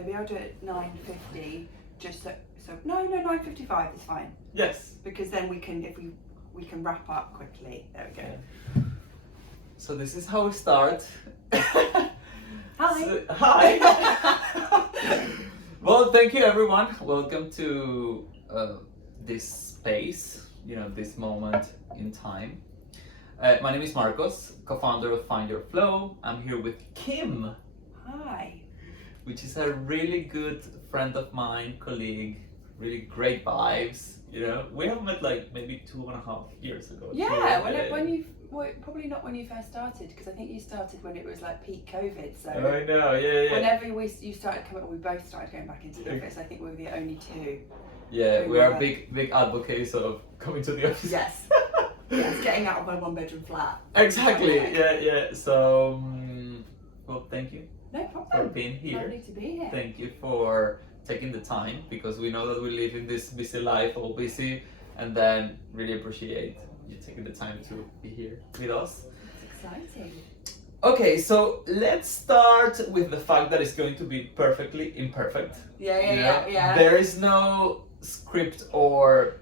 maybe I'll do it at 9:50, just so no, 9:55 is fine. Yes. Because then we can wrap up quickly. There we go. Yeah. So this is how we start. Hi. Hi. Well, thank you everyone. Welcome to this space, this moment in time. My name is Marcos, co-founder of Find Your Flow. I'm here with Kim. Hi. Which is a really good friend of mine, colleague, really great vibes. We have met like maybe 2.5 years ago. Yeah, probably not when you first started, because I think you started when it was like peak COVID. So I know, yeah. Whenever you started coming, we both started going back into the office. I think we were the only two. Yeah, we are big advocates of coming to the office. Yes. Yes, getting out of my 1-bedroom flat. Exactly. Yeah. So, well, thank you. No problem. For being here. Lovely to be here. Thank you for taking the time, because we know that we live in this busy life, all busy, and then really appreciate you taking the time to be here with us. It's exciting. Okay, so let's start with the fact that it's going to be perfectly imperfect. Yeah. There is no script or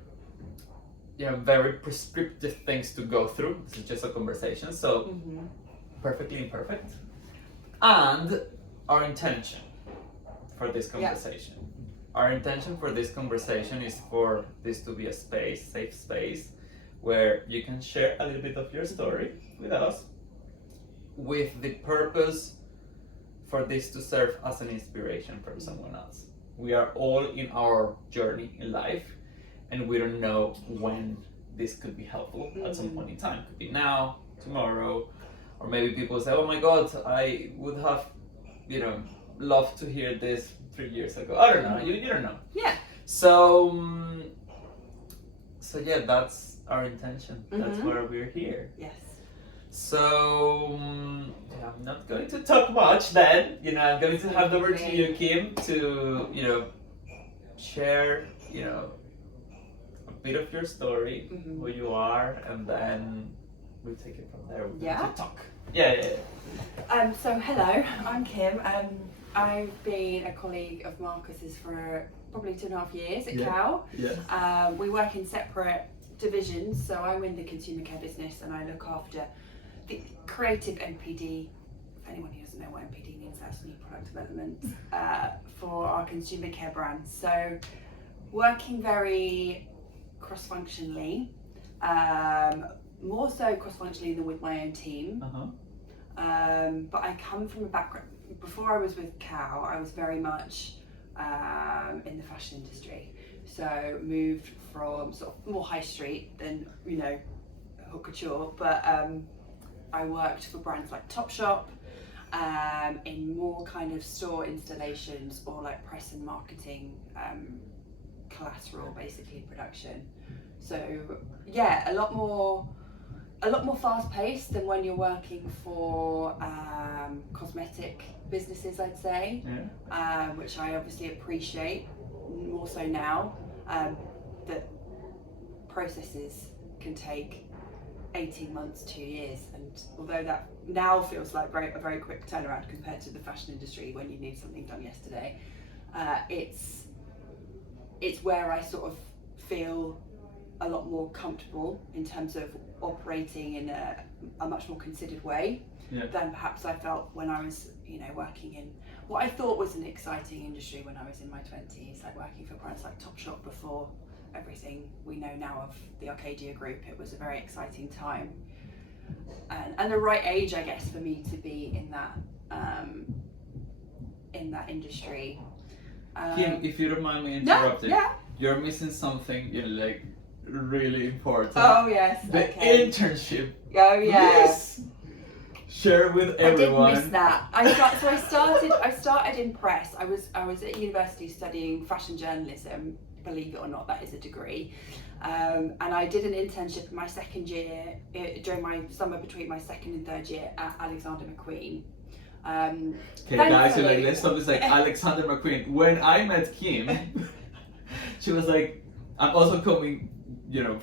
very prescriptive things to go through. This is just a conversation, so perfectly imperfect. And our intention for this conversation. Our intention for this conversation is for this to be a safe space, where you can share a little bit of your story with us, with the purpose for this to serve as an inspiration for someone else. We are all in our journey in life, and we don't know when this could be helpful at some point in time. Could be now, tomorrow, or maybe people say, oh my God, I would have, loved to hear this 3 years ago. I don't know, you don't know. Yeah. So yeah, that's our intention. That's why we're here. Yes. So I'm not going to talk much then. I'm going to hand over to you, Kim, to share a bit of your story, who you are, and then we'll take it from there. We're going to talk. Yeah. So hello, I'm Kim. I've been a colleague of Marcus's for probably 2.5 years at Cow. Yeah. We work in separate divisions, so I'm in the consumer care business and I look after the creative NPD. If anyone who doesn't know what NPD means, that's new product development for our consumer care brands. So working very cross-functionally, more so cross-functionally than with my own team. But I come from a background, before I was with Cow, I was very much in the fashion industry. So moved from sort of more high street than, haute couture, but I worked for brands like Topshop, in more kind of store installations or like press and marketing, collateral basically production. So yeah, a lot more fast paced than when you're working for cosmetic businesses, I'd say, which I obviously appreciate more so now, that processes can take 18 months, 2 years, and although that now feels like a very quick turnaround compared to the fashion industry when you need something done yesterday, it's where I sort of feel a lot more comfortable in terms of operating in a much more considered way than perhaps I felt when I was, working in what I thought was an exciting industry when I was in my 20s, like working for brands like Topshop before everything we know now of the Arcadia Group. It was a very exciting time and the right age, I guess, for me to be in that industry. Kim, if you don't mind me interrupting, yeah. You're missing something, like really important. Oh yes, the internship. Oh yeah. Please share with everyone. I did miss that. I started in press. I was at university studying fashion journalism. Believe it or not, that is a degree. And I did an internship in my second year, during my summer between my second and third year at Alexander McQueen. Okay, guys, so let's stop. It's like Alexander McQueen. When I met Kim, she was like, I'm also coming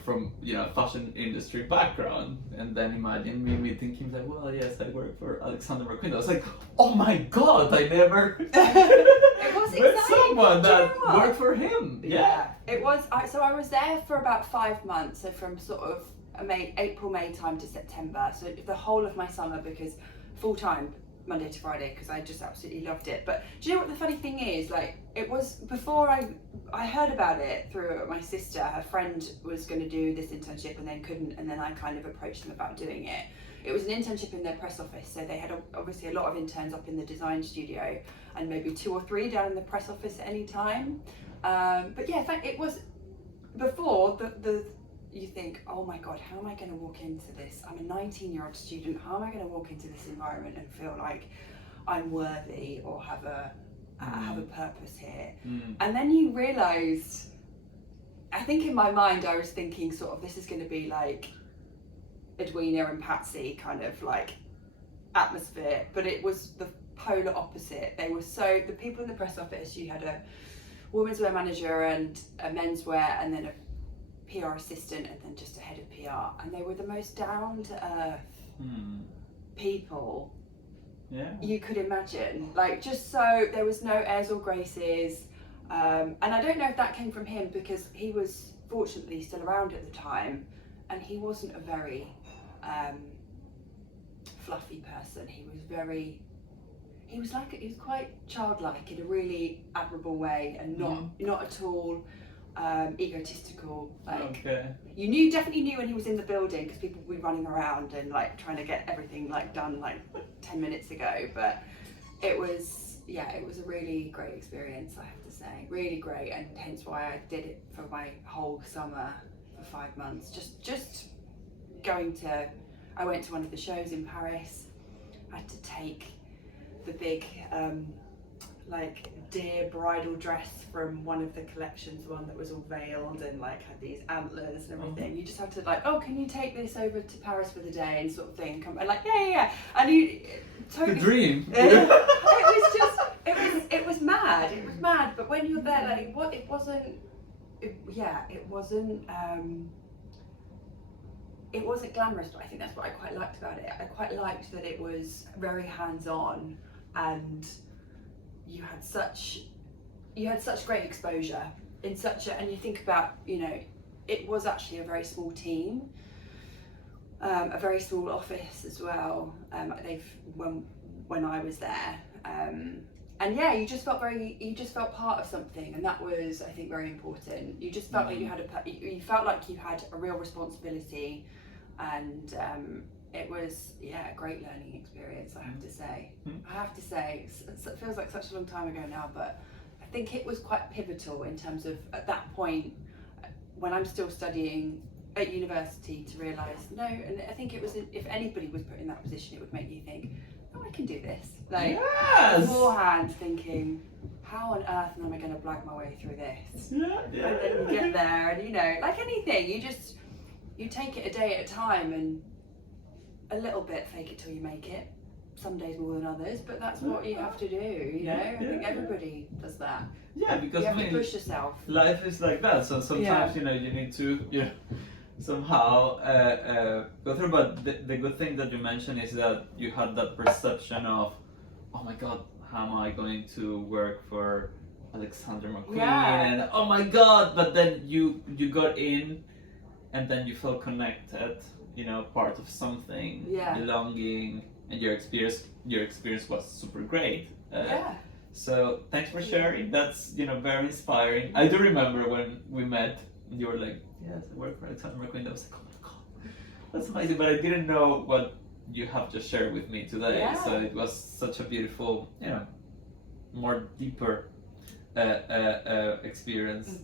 from fashion industry background, and then imagine me meeting him like, well, yes, I work for Alexander McQueen. I was like, oh my god, I never It was met exciting. someone Do you that know what? worked for him. Yeah. It was. So I was there for about 5 months. So from sort of April, May time to September. So the whole of my summer, because full time Monday to Friday, because I just absolutely loved it. But do you know what the funny thing is? Like, it was before I heard about it through my sister. Her friend was going to do this internship and then couldn't, and then I kind of approached them about doing it. It was an internship in their press office, so they had obviously a lot of interns up in the design studio, and maybe 2 or 3 down in the press office at any time. But yeah, in fact, it was before you think, oh my god, how am I going to walk into this? I'm a 19-year-old student. How am I going to walk into this environment and feel like I'm worthy or have a purpose here? And then you realise, I think in my mind I was thinking sort of, this is going to be like Edwina and Patsy kind of like atmosphere, but it was the polar opposite. They were the people in the press office, you had a women's wear manager and a menswear, and then a PR assistant, and then just a head of PR, and they were the most down to earth people you could imagine. Like, just so there was no airs or graces, and I don't know if that came from him, because he was fortunately still around at the time, and he wasn't a very fluffy person. He was quite childlike in a really admirable way, and not at all egotistical. Like, you definitely knew when he was in the building, because people would be running around and like trying to get everything like done like 10 minutes ago. But it was a really great experience, I have to say, really great, and hence why I did it for my whole summer for 5 months. Just I went to one of the shows in Paris. I had to take the big like deer bridal dress from one of the collections, one that was all veiled and like had these antlers and everything. You just have to like, oh, can you take this over to Paris for the day, and sort of thing. And like, yeah. And you totally, the dream. It was mad. It was mad. But when you're there, like, it wasn't glamorous, but I think that's what I quite liked about it. I quite liked that it was very hands-on, and you had such great exposure in and you think about, it was actually a very small team, a very small office as well. When I was there, and yeah, you just felt part of something, and that was, I think, very important. You just felt like you had a real responsibility, and it was a great learning experience, I have to say. It feels like such a long time ago now, but I think it was quite pivotal in terms of, at that point, when I'm still studying at university, to realise, no, and I think it was, if anybody was put in that position, it would make you think, oh, I can do this. Like, beforehand thinking, how on earth am I going to blag my way through this? And then you get there, and like anything, you take it a day at a time, and a little bit fake it till you make it. Some days more than others, but that's what you have to do, I think everybody does that. Yeah, because you have to push yourself. Life is like that, so sometimes you need to somehow go through. But the good thing that you mentioned is that you had that perception of, oh my god, how am I going to work for Alexander McQueen? And oh my god, but then you got in, and then you felt connected, part of something, belonging, and your experience was super great. So thanks for sharing. That's very inspiring. I do remember when we met, you were like, yes, I work for Alexander McQueen. I was like, oh my god, that's amazing. But I didn't know what you have just shared with me today. So it was such a beautiful, more deeper experience,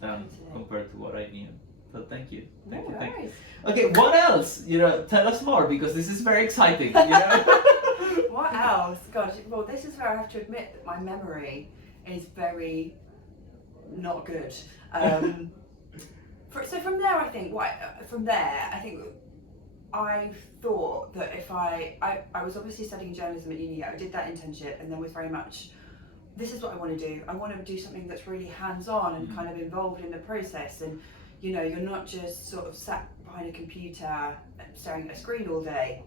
than compared to what I knew. So thank you. Thank you. Okay, what else? Tell us more, because this is very exciting. What else? Gosh, well, this is where I have to admit that my memory is very not good. So from there, I think I thought that if I was obviously studying journalism at uni. I did that internship, and then was very much, this is what I want to do. I want to do something that's really hands-on and kind of involved in the process. And you're not just sort of sat behind a computer staring at a screen all day.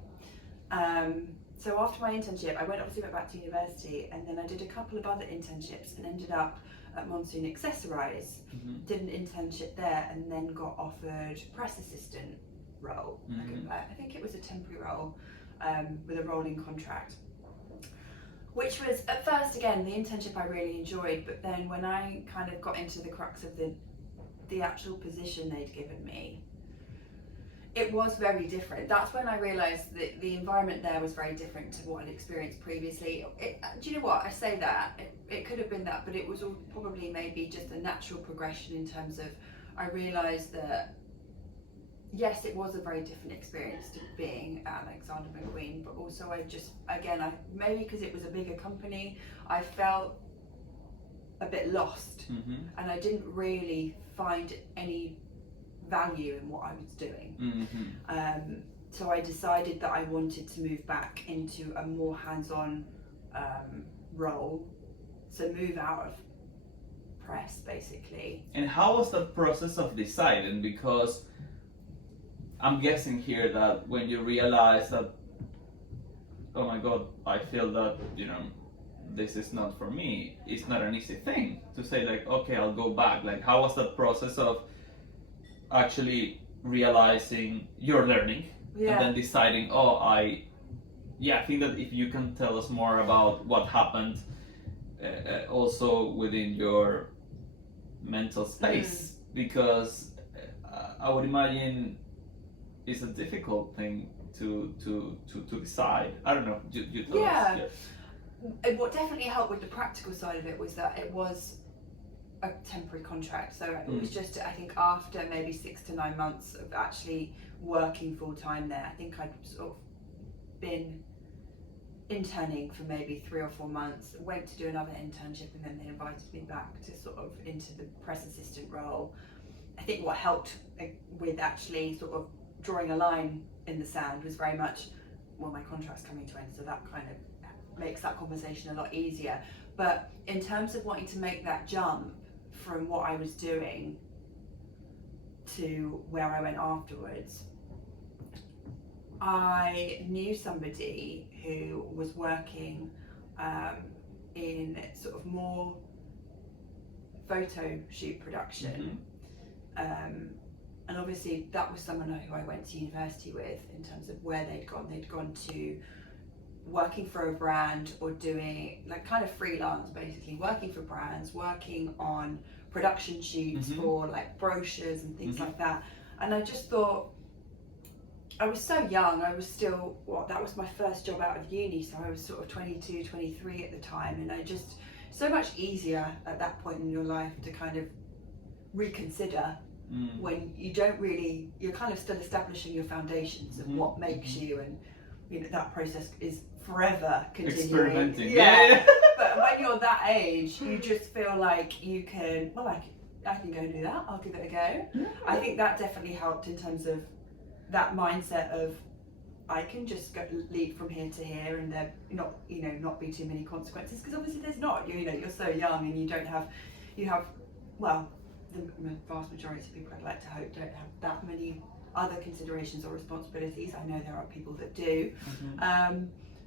So after my internship, I went back to university, and then I did a couple of other internships and ended up at Monsoon accesorize. Did an internship there, and then got offered press assistant role. I think it was a temporary role with a rolling contract, which was at first, again, the internship I really enjoyed, but then when I kind of got into the crux of the actual position they'd given me, it was very different. That's when I realised that the environment there was very different to what I'd experienced previously. Do you know what? I say that, it could have been that, but it was all probably maybe just a natural progression in terms of, I realised that, yes, it was a very different experience to being at Alexander McQueen, but also maybe because it was a bigger company, I felt a bit lost, and I didn't really find any value in what I was doing. So I decided that I wanted to move back into a more hands-on role, so move out of press basically. And how was that process of deciding? Because I'm guessing here that when you realize that, oh my god, I feel that, this is not for me, it's not an easy thing to say, like, okay, I'll go back. Like, how was that process of actually realizing you're learning and then deciding, I think that if you can tell us more about what happened also within your mental space, because I would imagine it's a difficult thing to decide. I don't know, you tell us. And what definitely helped with the practical side of it was that it was a temporary contract, so it was just, I think, after maybe 6 to 9 months of actually working full time there, I think I'd sort of been interning for maybe 3 or 4 months, went to do another internship, and then they invited me back to sort of into the press assistant role. I think what helped with actually sort of drawing a line in the sand was very much, well, my contract's coming to end, so that kind of makes that conversation a lot easier. But in terms of wanting to make that jump from what I was doing to where I went afterwards, I knew somebody who was working in sort of more photo shoot production, and obviously that was someone who I went to university with. In terms of where they'd gone to working for a brand, or doing like kind of freelance, basically working for brands, working on production shoots for like brochures and things like that. And I just thought, I was so young, I was still, that was my first job out of uni, so I was sort of 22, 23 at the time, and I just, so much easier at that point in your life to kind of reconsider when you don't really, you're kind of still establishing your foundations of what makes you, and that process is forever continuing. Experimenting. But when you're that age, you just feel like you can, I can go and do that, I'll give it a go. I think that definitely helped in terms of that mindset of, I can just leap from here to here, and there not be too many consequences, because obviously there's not. You're so young, and you have the vast majority of people, I'd like to hope, don't have that many other considerations or responsibilities. I know there are people that do.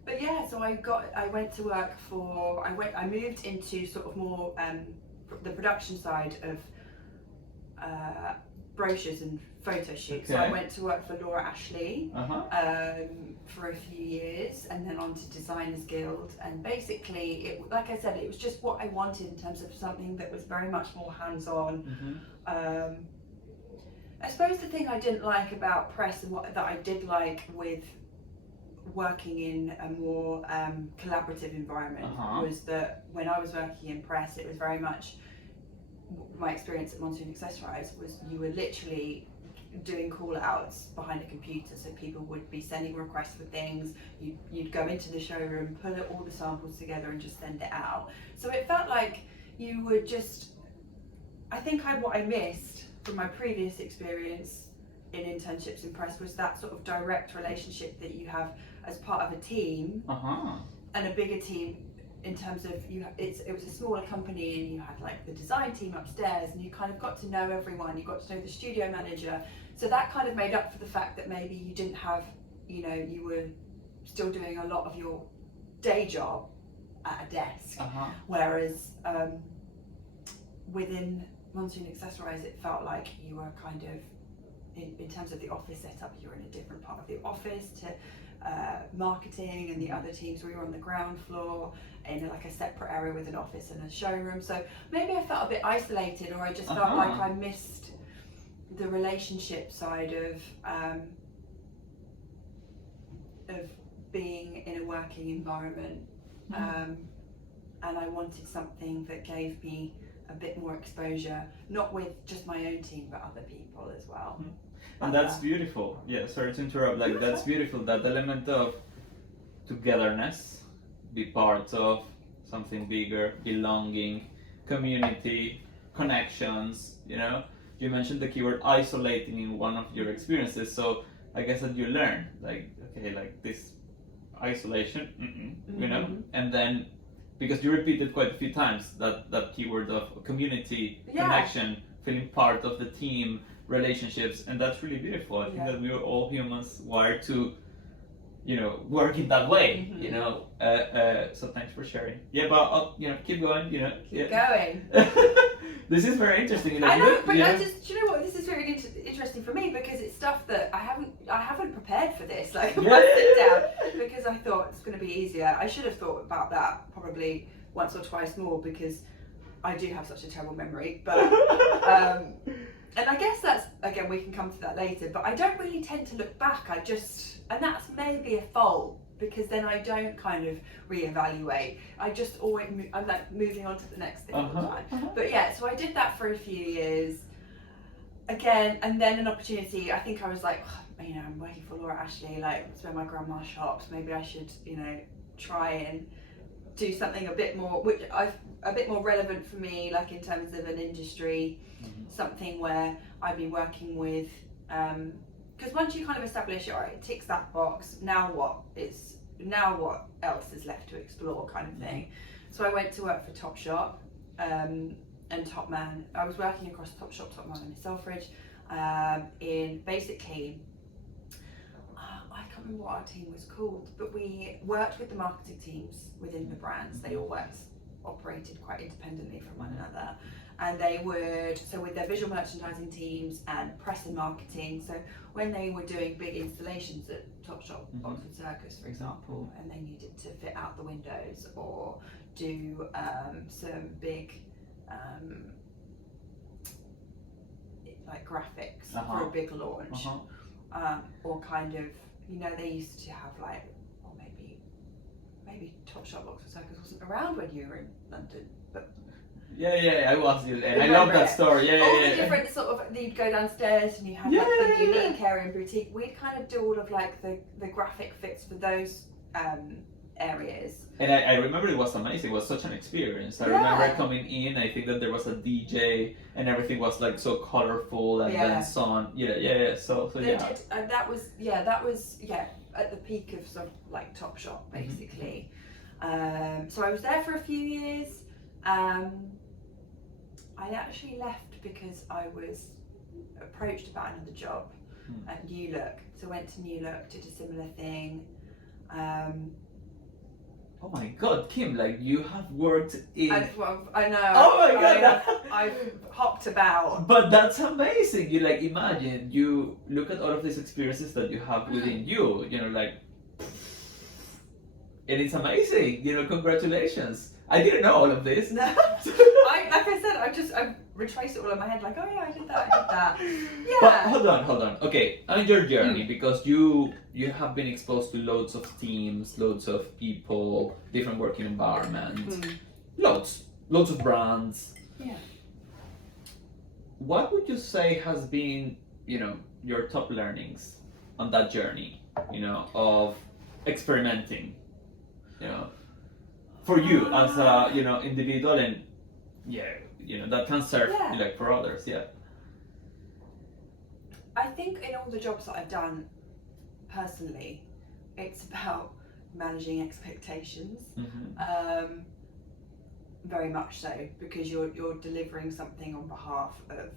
But yeah, so I went to work for, I moved into sort of more the production side of brochures and photo shoots. So I went to work for Laura Ashley for a few years, and then on to Designers Guild. And basically, like I said, it was just what I wanted in terms of something that was very much more hands-on. I suppose the thing I didn't like about press, and that I did like with working in a more collaborative environment, was that when I was working in press, it was very much, my experience at Monsoon Accessorize was, you were literally doing call outs behind a computer, so people would be sending requests for things, you'd go into the showroom, pull all the samples together and just send it out. So it felt like you would just, I think what I missed from my previous experience in internships in press was that sort of direct relationship that you have as part of a team, and a bigger team in terms of it was a smaller company, and you had like the design team upstairs, and you kind of got to know everyone. You got to know the studio manager, so that kind of made up for the fact that maybe you didn't have, you were still doing a lot of your day job at a desk. Whereas within Monsoon Accessorize, it felt like you were kind of in terms of the office setup, you were in a different part of the office to marketing and the other teams. We were on the ground floor in like a separate area with an office and a showroom. So maybe I felt a bit isolated, or I just felt like I missed the relationship side of being in a working environment. And I wanted something that gave me a bit more exposure, not with just my own team, but other people as well. And that's beautiful. Yeah, sorry to interrupt. Like, that's beautiful. That element of togetherness, be part of something bigger, belonging, community, connections. You mentioned the keyword isolating in one of your experiences. So I guess that you learn, like, okay, like this isolation, and then because you repeated quite a few times that keyword of community, connection, feeling part of the team, relationships, and that's really beautiful. I think that we are all humans wired to, work in that way. So thanks for sharing. Yeah, but keep going. Keep going. This is very interesting. I know, but I just, do you know what? This is very interesting for me because it's stuff that I haven't prepared for this. Like, I sit down because I thought it's going to be easier. I should have thought about that probably once or twice more because I do have such a terrible memory. But and I guess that's, again, we can come to that later. But I don't really tend to look back. And that's maybe a fault, because then I don't kind of reevaluate. I just always, I'm like moving on to the next thing all the time. But yeah, so I did that for a few years. Again, and then an opportunity, I think I was like, I'm working for Laura Ashley, like, it's where my grandma shops. Maybe I should, try and do something a bit more relevant for me, like in terms of an industry, something where I'd be working with, because once you kind of establish, all right, it ticks that box, now what else is left to explore, kind of thing. So I went to work for Topshop and Topman. I was working across Topshop, Topman and Selfridge in basically, I can't remember what our team was called, but we worked with the marketing teams within the brands. They all operated quite independently from one another. And they would, so with their visual merchandising teams and press and marketing, so when they were doing big installations at Topshop, Oxford Circus, for example, and they needed to fit out the windows or do some big like graphics for a big launch, or kind of, they used to have like, or maybe Topshop, Oxford Circus wasn't around when you were in London, but I was, and I love that story. The different sort of, you'd go downstairs and you had like the unique area and boutique. We'd kind of do all of like the graphic fits for those areas. And I remember it was amazing. It was such an experience. I remember coming in. I think that there was a DJ and everything was like so colorful and then sun. So they did, and that was at the peak of sort of like Topshop basically. So I was there for a few years. I actually left because I was approached about another job at NewLook. So I went to NewLook, did a similar thing. Oh my God, Kim! Like, you have worked in. I know. Oh my God! I've hopped about. But that's amazing. You imagine, you look at all of these experiences that you have within you. And it's amazing. Congratulations. I didn't know all of this. No. Like I said, I retraced it all in my head, like, oh yeah, I did that. Yeah. But hold on. Okay, on your journey, because you have been exposed to loads of teams, loads of people, different working environments, loads of brands. Yeah. What would you say has been, your top learnings on that journey, of experimenting, for you as a individual, and that can serve like for others. I think in all the jobs that I've done personally, it's about managing expectations. very much so, because you're delivering something on behalf of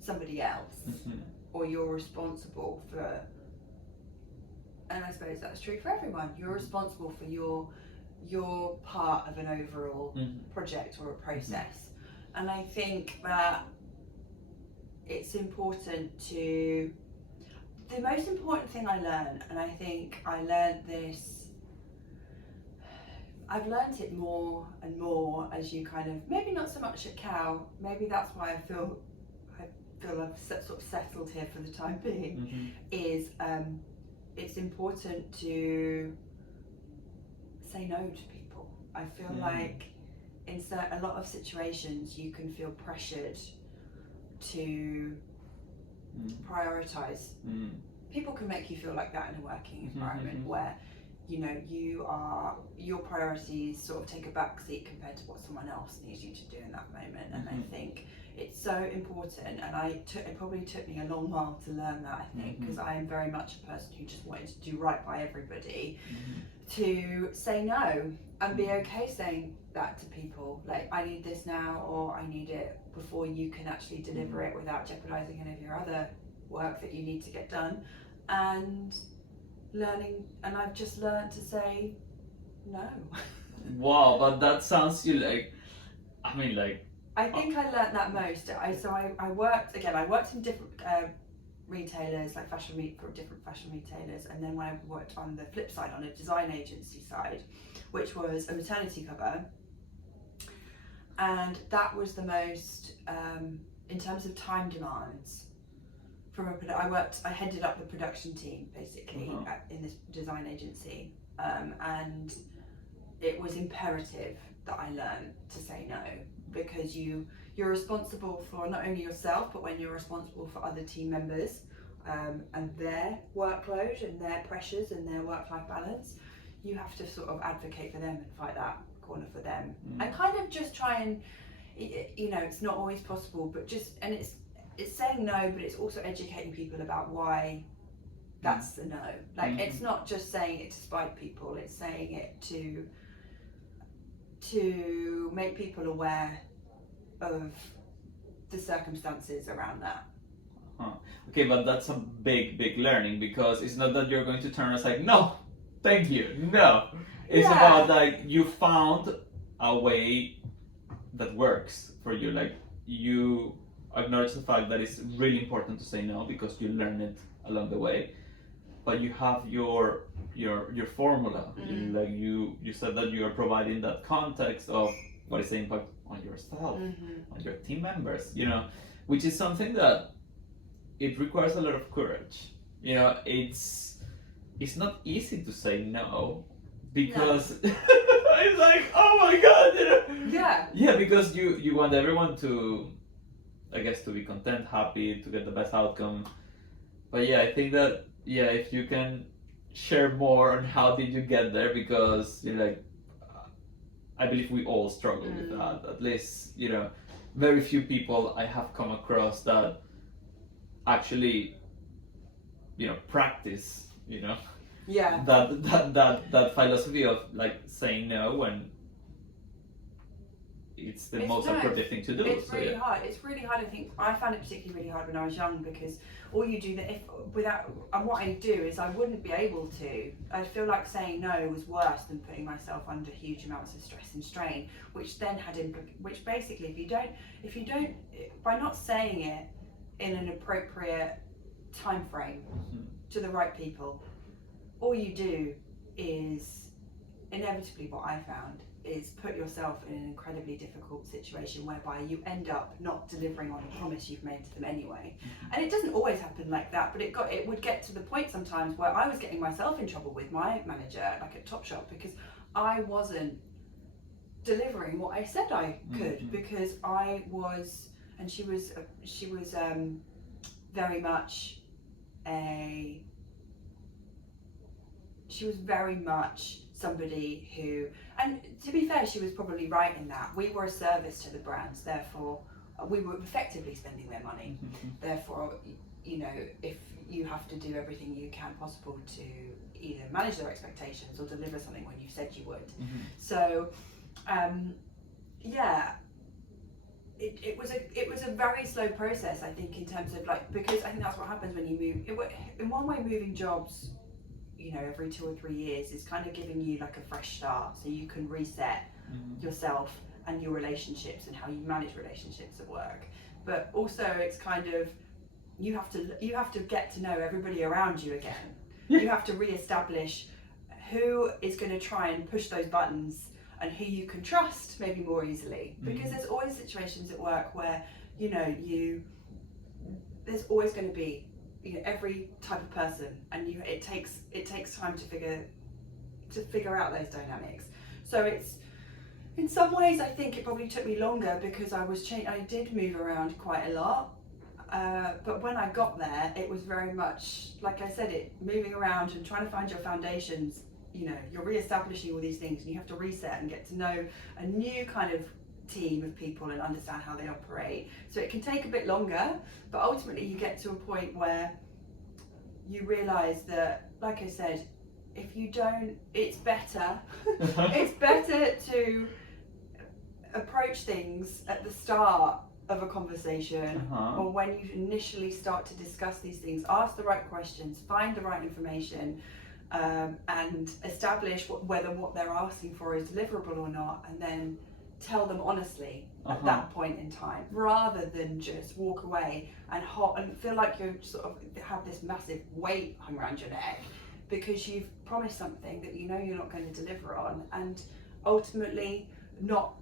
somebody else, or you're responsible for, and I suppose that's true for everyone, you're responsible for your part of an overall project or a process. And I think that it's important to, the most important thing I learned, and I think I learned this, I've learned it more and more as you kind of, maybe not so much at Cow, maybe that's why I feel I've sort of settled here for the time being, is it's important to say no to people. I feel like in a lot of situations you can feel pressured to prioritize. People can make you feel like that in a working environment where, you know, your priorities sort of take a back seat compared to what someone else needs you to do in that moment. And I think it's so important, and it probably took me a long while to learn that, I think, because I am very much a person who just wanted to do right by everybody, to say no and be okay saying that to people, like, I need this now, or I need it before you can actually deliver it without jeopardizing any of your other work that you need to get done. And I've just learned to say no. Wow, but that sounds like, I mean, like, I think I learned that most. I worked in different retailers, like different fashion retailers, and then when I worked on the flip side, on a design agency side, which was a maternity cover, and that was the most, in terms of time demands, I headed up the production team basically in this design agency, and it was imperative that I learned to say no, because you're responsible for not only yourself, but when you're responsible for other team members and their workload and their pressures and their work-life balance, you have to sort of advocate for them and fight that corner for them, and kind of just try and, you know, it's not always possible, but just, and it's saying no, but it's also educating people about why that's the no. Like, it's not just saying it to spite people, it's saying it to make people aware of the circumstances around that. Okay, but that's a big learning, because it's not that you're going to turn us like, no, thank you, no. It's about, like, you found a way that works for you, like, you acknowledge the fact that it's really important to say no because you learn it along the way, but you have your formula. Like, you said that you are providing that context of what is the impact on yourself, on your team members, you know, which is something that it requires a lot of courage. You know, it's not easy to say no, because it's like, oh my god, you know? Yeah, because you want everyone to, I guess, to be content, happy, to get the best outcome. But yeah, I think that, yeah, if you can share more on how did you get there, because, you know, like, I believe we all struggle with that. At least, you know, very few people I have come across that actually, you know, practice, you know, that philosophy of, like, saying no when it's the most appropriate thing to do. It's really hard. It's really hard. I think I found it particularly really hard when I was young, because all you do that, and what I do is I wouldn't be able to. I feel like saying no was worse than putting myself under huge amounts of stress and strain, which then which basically, if you don't, by not saying it in an appropriate time frame to the right people, all you do is, inevitably, what I found is put yourself in an incredibly difficult situation whereby you end up not delivering on the promise you've made to them anyway. And it doesn't always happen like that, but it would get to the point sometimes where I was getting myself in trouble with my manager, like at Topshop, because I wasn't delivering what I said I could, because I was, and she was very much somebody who, and to be fair, she was probably right in that we were a service to the brands, therefore we were effectively spending their money. Therefore, you know, if you have to do everything you can possible to either manage their expectations or deliver something when you said you would. So yeah, it was a very slow process, I think, in terms of like, because I think that's what happens when you move. In one way, moving jobs, you know, every 2 or 3 years is kind of giving you like a fresh start, so you can reset yourself and your relationships and how you manage relationships at work. But also, it's kind of you have to get to know everybody around you again. You have to re-establish who is going to try and push those buttons and who you can trust maybe more easily, because there's always situations at work where, you know, there's always going to be, you know, every type of person, and it takes time to figure out those dynamics. So it's, in some ways, I think it probably took me longer because I did move around quite a lot. But when I got there, it was very much, like I said, moving around and trying to find your foundations. You know, you're re-establishing all these things, and you have to reset and get to know a new kind of team of people and understand how they operate. So it can take a bit longer, but ultimately you get to a point where you realise that, like I said, if you don't, it's better. It's better to approach things at the start of a conversation, or when you initially start to discuss these things. Ask the right questions, find the right information, and establish whether what they're asking for is deliverable or not, and then tell them honestly at that point in time, rather than just walk away and feel like you sort of have this massive weight hung around your neck because you've promised something that you know you're not going to deliver on, and ultimately not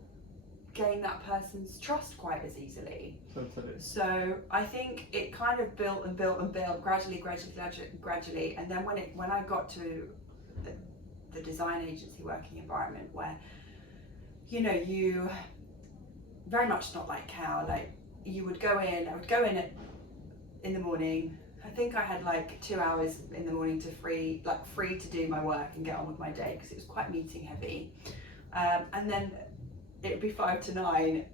gain that person's trust quite as easily. Totally. So I think it kind of built and built and built gradually, and then when I got to the design agency working environment, where, you know, you very much not like Cal, like I would go in in the morning. I think I had like 2 hours in the morning free to do my work and get on with my day, because it was quite meeting heavy, and then it would be 5 to 9,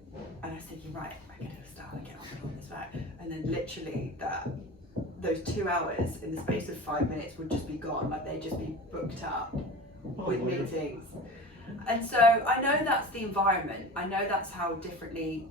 and I said, "You're right, I'm going to start and get on with this back." And then literally those 2 hours in the space of 5 minutes would just be gone, like they'd just be booked up with meetings. And so I know that's the environment. I know that's how differently,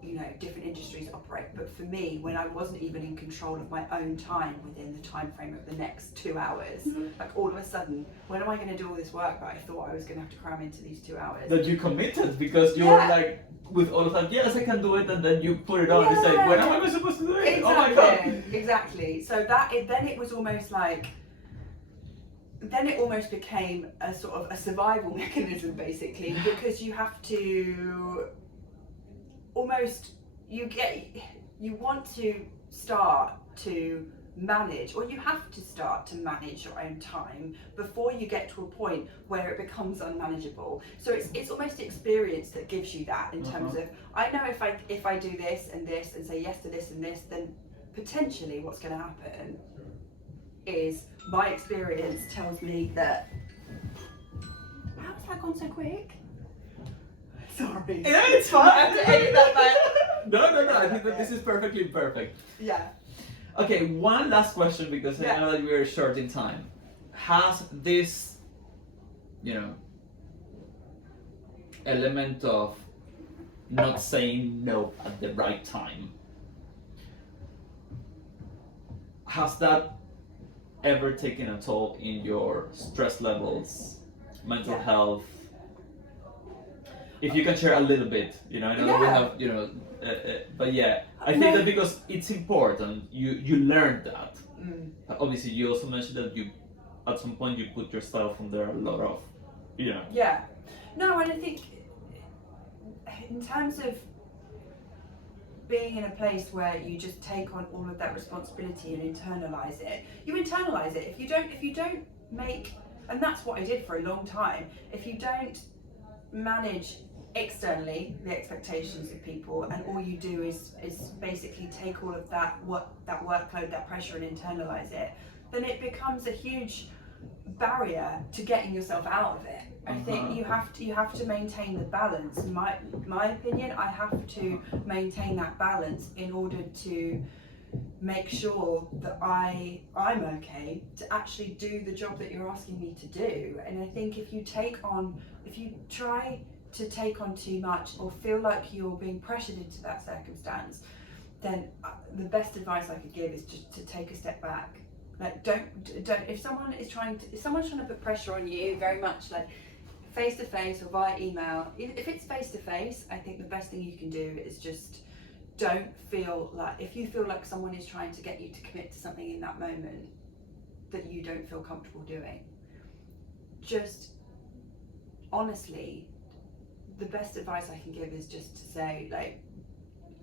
you know, different industries operate. But for me, when I wasn't even in control of my own time within the time frame of the next 2 hours, like all of a sudden, when am I going to do all this work that I thought I was going to have to cram into these 2 hours? That you committed, because you were like, with all of that, yes, I can do it, and then you put it on and say, when am I supposed to do it? Exactly. Oh my God. Exactly. So then it was almost like, then it almost became a sort of a survival mechanism, basically, because you have to almost, you want to start to manage, or you have to start to manage your own time before you get to a point where it becomes unmanageable. So it's almost experience that gives you that, in terms of, I know if I do this and say yes to this and this, then potentially what's going to happen is my experience tells me that, how has that gone so quick? Sorry. Yeah, it's fine. I have to edit that back. No. I think that this is perfectly perfect. Yeah. Okay, one last question, because I know that we are short in time. Has this, you know, element of not saying no at the right time, has that ever taken a toll in your stress levels, mental health? If you can share a little bit, you know, I know that we have, you know, but yeah, I think that because it's important, you learned that. Obviously, you also mentioned that you, at some point, you put yourself under a lot of, you know. Yeah. No, and I think in terms of being in a place where you just take on all of that responsibility and internalize it, you internalize it. If you don't make, and that's what I did for a long time, if you don't manage externally the expectations of people, and all you do is basically take all of that workload, that pressure, and internalize it, then it becomes a huge barrier to getting yourself out of it. I think you have to maintain the balance. In my opinion, I have to maintain that balance in order to make sure that I'm okay to actually do the job that you're asking me to do. And I think if you try to take on too much or feel like you're being pressured into that circumstance, then the best advice I could give is just to take a step back. Like don't if someone's trying to put pressure on you, very much like face to face or via email, if it's face to face, I think the best thing you can do is just don't feel like, if you feel like someone is trying to get you to commit to something in that moment that you don't feel comfortable doing, just honestly, the best advice I can give is just to say, like,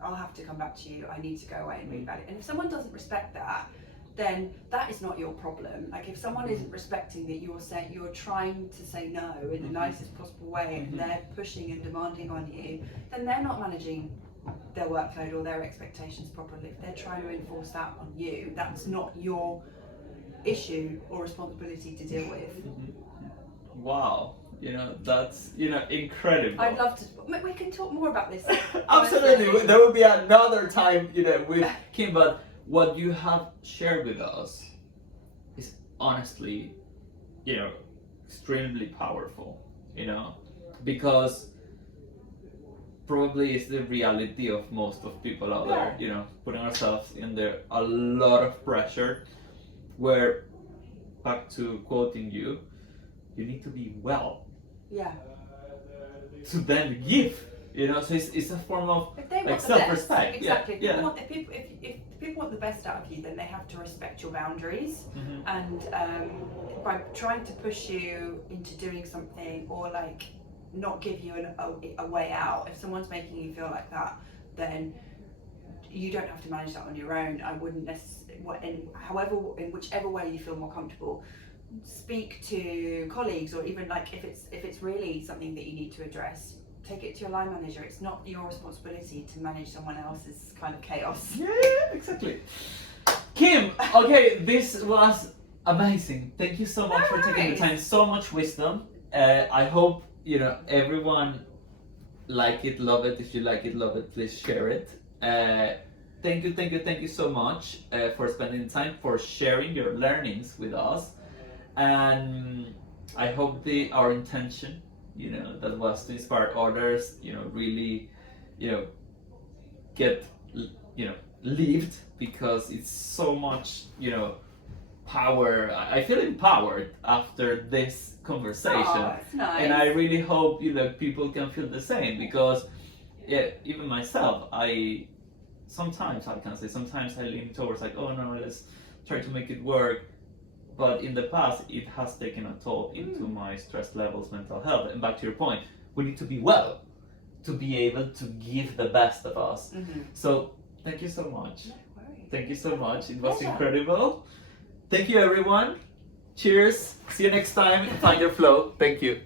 I'll have to come back to you, I need to go away and read about it. And if someone doesn't respect that, then that is not your problem. Like, if someone isn't respecting that you're trying to say no in the nicest possible way, and they're pushing and demanding on you, then they're not managing their workload or their expectations properly. If they're trying to enforce that on you, that's not your issue or responsibility to deal with. Wow, that's incredible. I'd love to. We can talk more about this. Absolutely, there will be another time, with Kim. But what you have shared with us is honestly, extremely powerful. Because probably it's the reality of most of people out there. Putting ourselves in there, a lot of pressure. Where, back to quoting you need to be well. Yeah. To then give, so it's a form of If they want like the self-respect. best, exactly. Yeah. If people want the best out of you, then they have to respect your boundaries. And by trying to push you into doing something or like not give you a way out, if someone's making you feel like that, then you don't have to manage that on your own. I wouldn't necessarily, in whichever way you feel more comfortable, speak to colleagues, or even like if it's really something that you need to address, take it to your line manager. It's not your responsibility to manage someone else's kind of chaos. Yeah, exactly. Kim, okay, this was amazing. Thank you so much for taking the time. So much wisdom. I hope everyone like it, love it. If you like it, love it, please share it. Thank you so much for spending time, for sharing your learnings with us. And I hope our intention, that was to inspire others, really, get, lived, because it's so much, power. I feel empowered after this conversation. Oh, that's nice. And I really hope, people can feel the same, because even myself, sometimes I lean towards like, oh no, let's try to make it work. But in the past, it has taken a toll into my stress levels, mental health. And back to your point, we need to be well to be able to give the best of us. So thank you so much. No worries. Thank you so much. It was incredible. Thank you, everyone. Cheers. See you next time. Find your flow. Thank you.